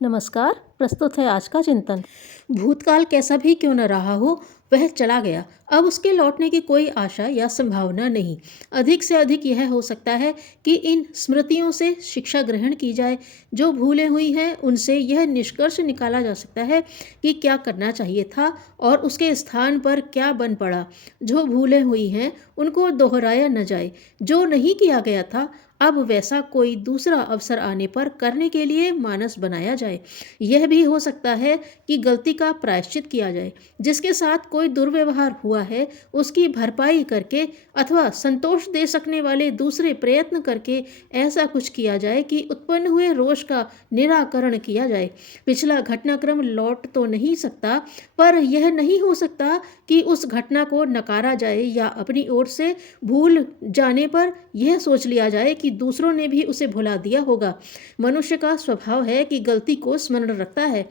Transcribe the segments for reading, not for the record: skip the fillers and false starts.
नमस्कार। प्रस्तुत है आज का चिंतन। भूतकाल कैसा भी क्यों न रहा हो, वह चला गया। अब उसके लौटने की कोई आशा या संभावना नहीं। अधिक से अधिक यह हो सकता है कि इन स्मृतियों से शिक्षा ग्रहण की जाए। जो भूलें हुई हैं उनसे यह निष्कर्ष निकाला जा सकता है कि क्या करना चाहिए था और उसके स्थान पर क्या बन पड़ा। जो भूलें हुई हैं उनको दोहराया न जाए। जो नहीं किया गया था अब वैसा कोई दूसरा अवसर आने पर करने के लिए मानस बनाया जाए। यह भी हो सकता है कि गलती का प्रायश्चित किया जाए। जिसके साथ कोई दुर्व्यवहार हुआ है उसकी भरपाई करके अथवा संतोष दे सकने वाले दूसरे प्रयत्न करके ऐसा कुछ किया जाए कि उत्पन्न हुए रोष का निराकरण किया जाए। पिछला घटनाक्रम लौट तो नहीं सकता, पर यह नहीं हो सकता कि उस घटना को नकारा जाए या अपनी ओर से भूल जाने पर यह सोच लिया जाए कि दूसरों ने भी उसे भुला दिया होगा। मनुष्य का स्वभाव है कि गलती को स्मरण रखता है,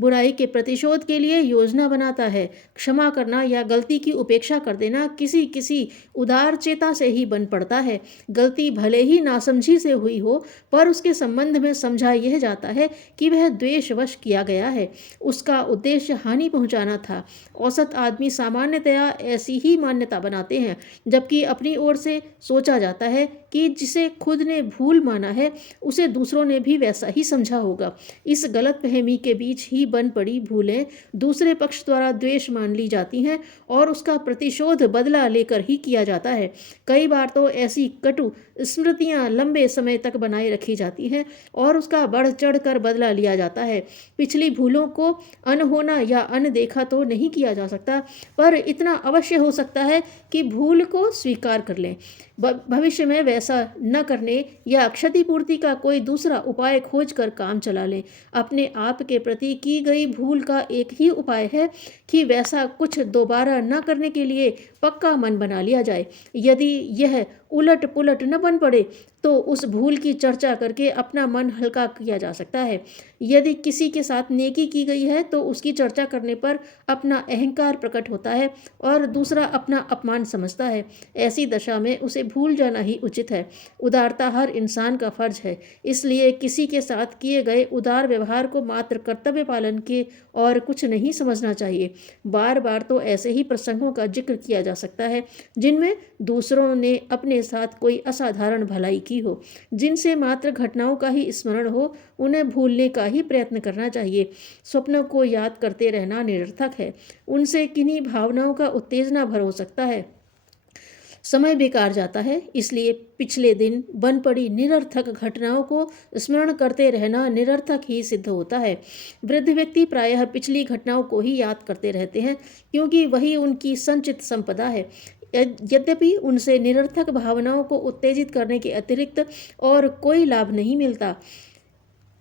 बुराई के प्रतिशोध के लिए योजना बनाता है। क्षमा करना या गलती की उपेक्षा कर देना किसी किसी उदार चेता से ही बन पड़ता है। गलती भले ही नासमझी से हुई हो, पर उसके संबंध में समझा यह जाता है कि वह द्वेषवश किया गया है। उसका उद्देश्य हानि पहुंचाना था। औसत आदमी सामान्यतया ऐसी ही मान्यता बनाते हैं, जबकि अपनी ओर से सोचा जाता है कि जिसे खुद ने भूल माना है उसे दूसरों ने भी वैसा ही समझा होगा। इस गलतफहमी के बीच ही बन पड़ी भूलें दूसरे पक्ष द्वारा द्वेष मान ली जाती हैं और उसका प्रतिशोध बदला लेकर ही किया जाता है। कई बार तो ऐसी कटु स्मृतियां लंबे समय तक बनाए रखी जाती हैं और उसका बढ़ चढ़ कर बदला लिया जाता है। पिछली भूलों को अनहोना या अनदेखा तो नहीं किया जा सकता, पर इतना अवश्य हो सकता है कि भूल को स्वीकार कर लें। भविष्य में वैसा न करने या क्षतिपूर्ति का कोई दूसरा उपाय खोज कर काम चला लें। अपने आप के प्रति की गई भूल का एक ही उपाय है कि वैसा कुछ दोबारा न करने के लिए पक्का मन बना लिया जाए। यदि यह उलट पुलट न बन पड़े तो उस भूल की चर्चा करके अपना मन हल्का किया जा सकता है। यदि किसी के साथ नेकी की गई है तो उसकी चर्चा करने पर अपना अहंकार प्रकट होता है और दूसरा अपना अपमान समझता है। ऐसी दशा में उसे भूल जाना ही उचित है। उदारता हर इंसान का फर्ज है, इसलिए किसी के साथ किए गए उदार व्यवहार को मात्र कर्तव्य पालन के और कुछ नहीं समझना चाहिए। बार बार तो ऐसे ही प्रसंगों का जिक्र किया जा सकता है जिनमें दूसरों ने अपने साथ कोई असाधारण भलाई की हो। जिनसे मात्र घटनाओं का ही स्मरण हो उन्हें भूलने का ही प्रयत्न करना चाहिए। स्वप्नों को याद करते रहना निरर्थक है। उनसे किन्हीं भावनाओं का उत्तेजना भर हो सकता है। समय बेकार जाता है, इसलिए पिछले दिन बन पड़ी निरर्थक घटनाओं को स्मरण करते रहना निरर्थक ही सिद्ध होता है। वृद्ध व्यक्ति प्रायः पिछली घटनाओं को ही याद करते रहते हैं, क्योंकि वही उनकी संचित संपदा है। यद्यपि उनसे निरर्थक भावनाओं को उत्तेजित करने के अतिरिक्त और कोई लाभ नहीं मिलता।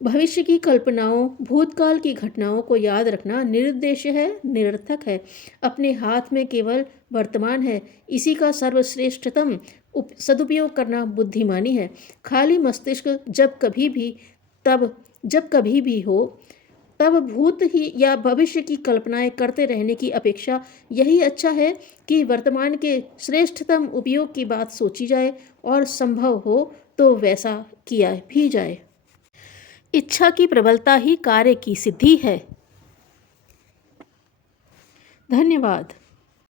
भविष्य की कल्पनाओं, भूतकाल की घटनाओं को याद रखना निरुद्देश्य है, निरर्थक है। अपने हाथ में केवल वर्तमान है, इसी का सर्वश्रेष्ठतम सदुपयोग करना बुद्धिमानी है। खाली मस्तिष्क जब कभी भी हो तब भूत ही या भविष्य की कल्पनाएं करते रहने की अपेक्षा यही अच्छा है कि वर्तमान के श्रेष्ठतम उपयोग की बात सोची जाए और संभव हो तो वैसा किया भी जाए। इच्छा की प्रबलता ही कार्य की सिद्धि है। धन्यवाद।